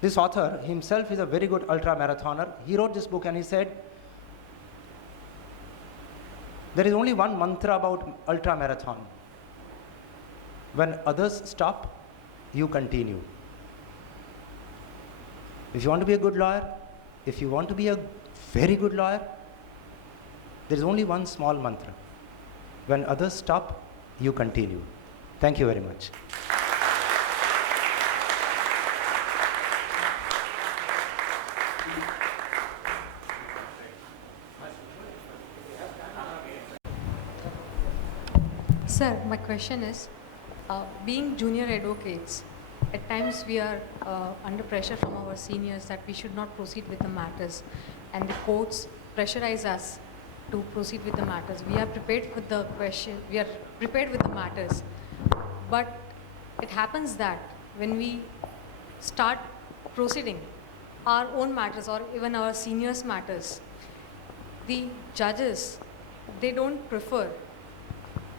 This author himself is a very good ultra-marathoner. He wrote this book and he said, there is only one mantra about ultra-marathon. When others stop, you continue. If you want to be a good lawyer, if you want to be a very good lawyer, there is only one small mantra. When others stop, you continue. Thank you very much. Sir, my question is, being junior advocates, at times we are under pressure from our seniors that we should not proceed with the matters, and the courts pressurize us to proceed with the matters. We are prepared with the question, we are prepared with the matters, but it happens that when we start proceeding our own matters or even our seniors' matters, the judges, they don't prefer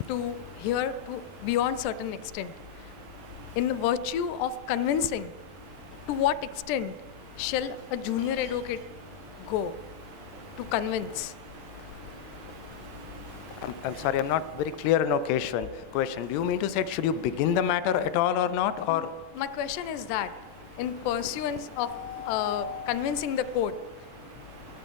to hear to beyond certain extent. In the virtue of convincing, to what extent shall a junior advocate go to convince? I'm sorry, I'm not very clear in your question. Do you mean to say, should you begin the matter at all or not? Or My question is that in pursuance of convincing the court,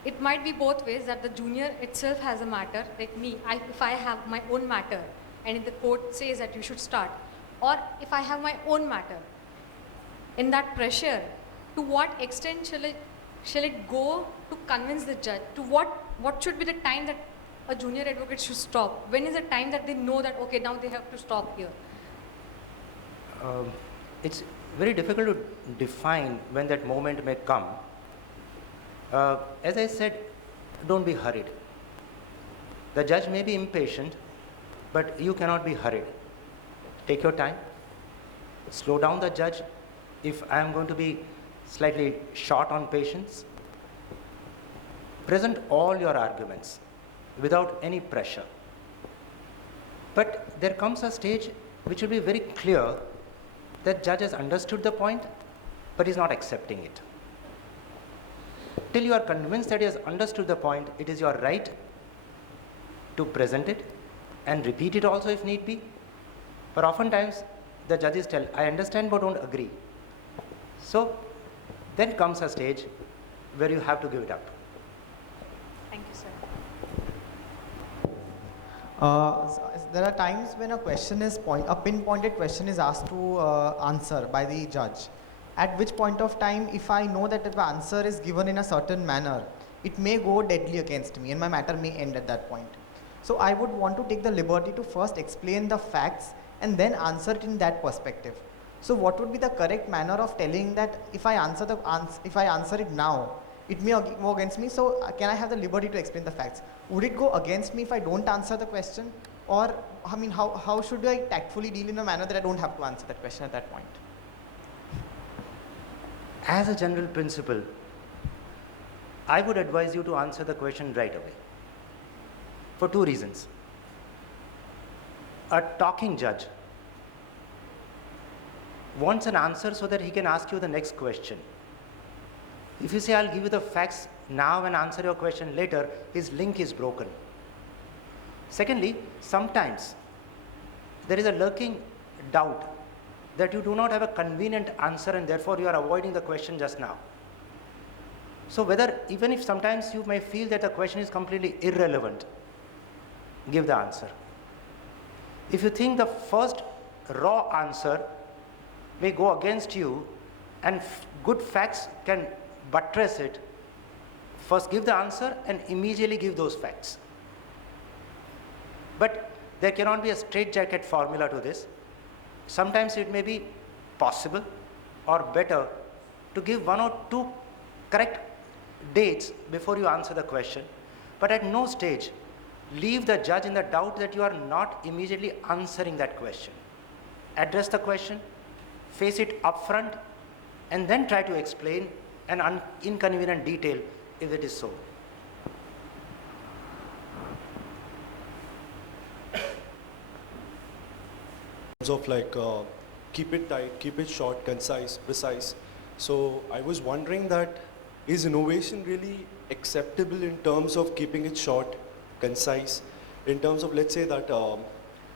it might be both ways, that the junior itself has a matter, like me, if I have my own matter and if the court says that you should start, or if I have my own matter, in that pressure, to what extent shall it go to convince the judge? To what should be the time that a junior advocate should stop? When is the time that they know that, okay, now they have to stop here? it's very difficult to define when that moment may come. As I said, don't be hurried. The judge may be impatient, but you cannot be hurried. Take your time. Slow down the judge. If I am going to be slightly short on patience, present all your arguments without any pressure. But there comes a stage which will be very clear that judge has understood the point, but is not accepting it. Till you are convinced that he has understood the point, it is your right to present it and repeat it also if need be. But oftentimes the judges tell, I understand but don't agree. So then comes a stage where you have to give it up. Thank you, sir. There are times when a question is a pinpointed question is asked to answer by the judge. At which point of time, if I know that if the answer is given in a certain manner, it may go deadly against me and my matter may end at that point. So I would want to take the liberty to first explain the facts and then answer it in that perspective. So what would be the correct manner of telling that if I answer it now, it may go against me, so can I have the liberty to explain the facts? Would it go against me if I don't answer the question? Or, I mean, how should I tactfully deal in a manner that I don't have to answer that question at that point? As a general principle, I would advise you to answer the question right away, for two reasons. A talking judge wants an answer so that he can ask you the next question. If you say, I'll give you the facts now and answer your question later, his link is broken. Secondly, sometimes there is a lurking doubt that you do not have a convenient answer and therefore you are avoiding the question just now. So even if sometimes you may feel that the question is completely irrelevant, give the answer. If you think the first raw answer may go against you and good facts can buttress it, first give the answer and immediately give those facts. But there cannot be a straitjacket formula to this. Sometimes it may be possible or better to give one or two correct dates before you answer the question, but at no stage leave the judge in the doubt that you are not immediately answering that question. Address the question, face it upfront, and then try to explain an inconvenient detail if it is so. Of like keep it tight, keep it short, concise, precise. So I was wondering that, is innovation really acceptable in terms of keeping it short, concise, in terms of, let's say that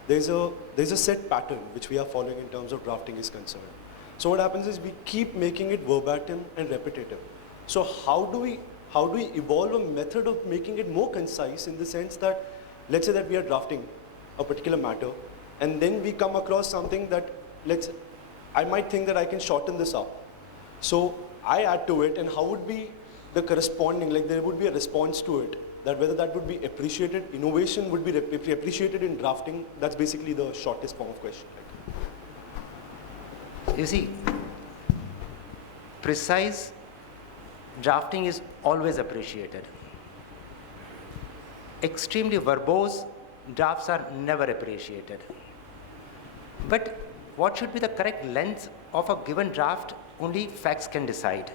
there's a set pattern which we are following in terms of drafting is concerned. So what happens is we keep making it verbatim and repetitive. So how do we evolve a method of making it more concise, in the sense that, let's say that we are drafting a particular matter, and then we come across something that, I might think that I can shorten this up. So I add to it, and how would be the corresponding, like there would be a response to it, that whether that would be appreciated, innovation would be appreciated in drafting. That's basically the shortest form of question. You see, precise drafting is always appreciated. Extremely verbose drafts are never appreciated. But what should be the correct length of a given draft, only facts can decide.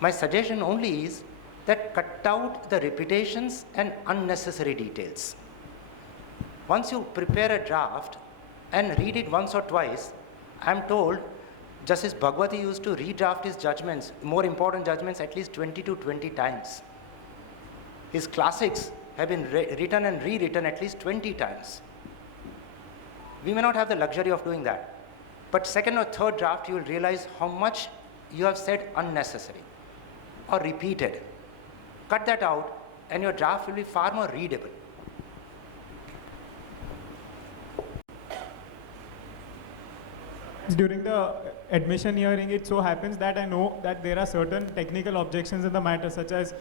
My suggestion only is that cut out the repetitions and unnecessary details. Once you prepare a draft and read it once or twice, I am told Justice Bhagwati used to redraft his judgments, more important judgments, at least 20 to 20 times. His classics have been written and rewritten at least 20 times. We may not have the luxury of doing that, but second or third draft you will realize how much you have said unnecessary or repeated. Cut that out and your draft will be far more readable. During the admission hearing, it so happens that I know that there are certain technical objections in the matter, such as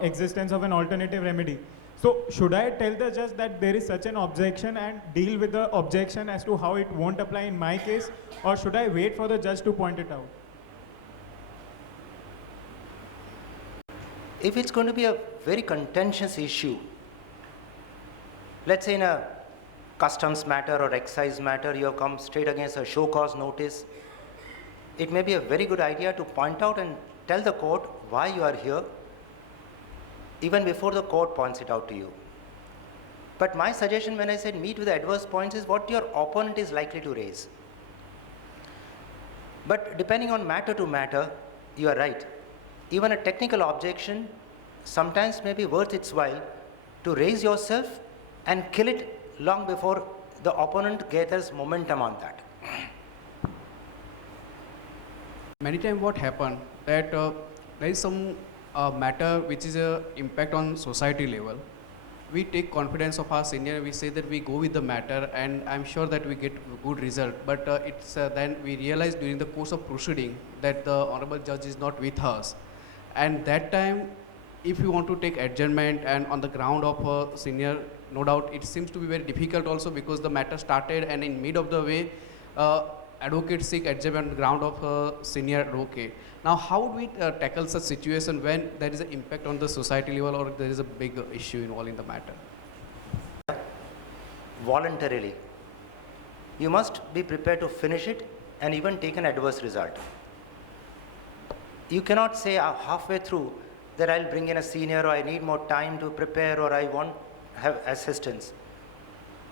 existence of an alternative remedy. So should I tell the judge that there is such an objection and deal with the objection as to how it won't apply in my case, or should I wait for the judge to point it out? If it's going to be a very contentious issue, let's say in a customs matter or excise matter, you have come straight against a show cause notice, it may be a very good idea to point out and tell the court why you are here, even before the court points it out to you. But my suggestion when I said meet with the adverse points is what your opponent is likely to raise. But depending on matter to matter, you are right. Even a technical objection sometimes may be worth its while to raise yourself and kill it long before the opponent gathers momentum on that. Many times what happen that there is some matter which is a impact on society level. We take confidence of our senior, we say that we go with the matter, and I'm sure that we get good result, but it's then we realize during the course of proceeding that the honorable judge is not with us, and that time if you want to take adjournment and on the ground of a senior, no doubt it seems to be very difficult also, because the matter started and in mid of the way advocates seek adjournment on the ground of a senior advocate. Now how would we tackle such situation when there is an impact on the society level or there is a big issue involved in the matter? Voluntarily. You must be prepared to finish it and even take an adverse result. You cannot say halfway through that I'll bring in a senior, or I need more time to prepare, or I want have assistance.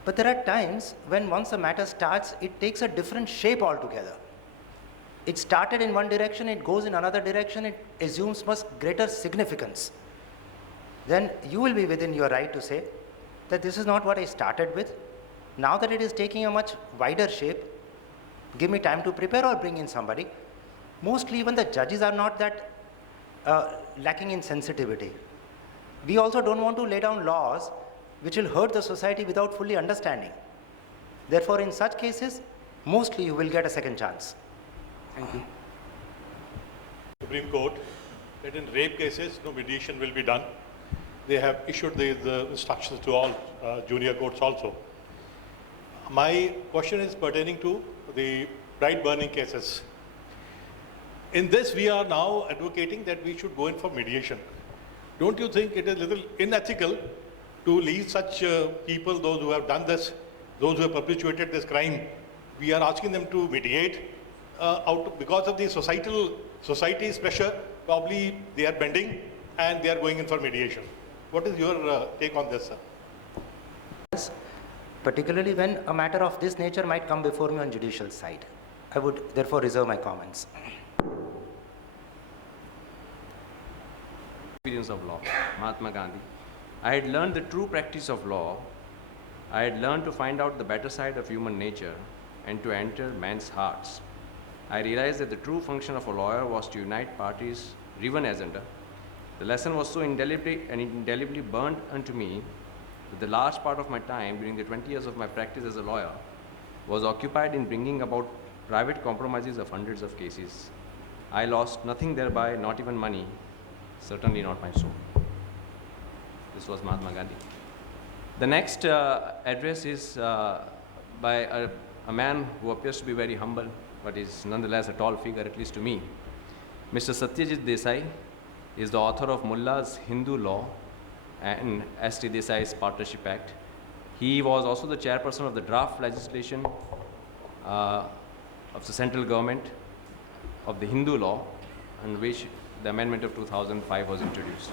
But there are times when once a matter starts, it takes a different shape altogether. It started in one direction, it goes in another direction, it assumes much greater significance. Then you will be within your right to say that this is not what I started with. Now that it is taking a much wider shape, give me time to prepare or bring in somebody. Mostly even the judges are not that lacking in sensitivity. We also don't want to lay down laws which will hurt the society without fully understanding. Therefore, in such cases, mostly you will get a second chance. Thank you. Supreme Court that in rape cases, no mediation will be done. They have issued the instructions to all junior courts also. My question is pertaining to the bride burning cases. In this, we are now advocating that we should go in for mediation. Don't you think it is a little unethical to leave such people, those who have done this, those who have perpetuated this crime, we are asking them to mediate because of the society's pressure, probably they are bending and they are going in for mediation. What is your take on this, sir? Yes, particularly when a matter of this nature might come before me on judicial side. I would therefore reserve my comments. experience of law, Mahatma Gandhi. I had learned the true practice of law. I had learned to find out the better side of human nature and to enter men's hearts. I realized that the true function of a lawyer was to unite parties driven agenda. The lesson was so indelibly burned unto me that the large part of my time during the 20 years of my practice as a lawyer was occupied in bringing about private compromises of hundreds of cases. I lost nothing thereby, not even money, certainly not my soul. This was Mahatma Gandhi. The next address is by a man who appears to be very humble, but is nonetheless a tall figure, at least to me. Mr. Satyajit Desai is the author of Mullah's Hindu Law and S.T. Desai's Partnership Act. He was also the chairperson of the draft legislation of the central government of the Hindu law, on which the amendment of 2005 was introduced.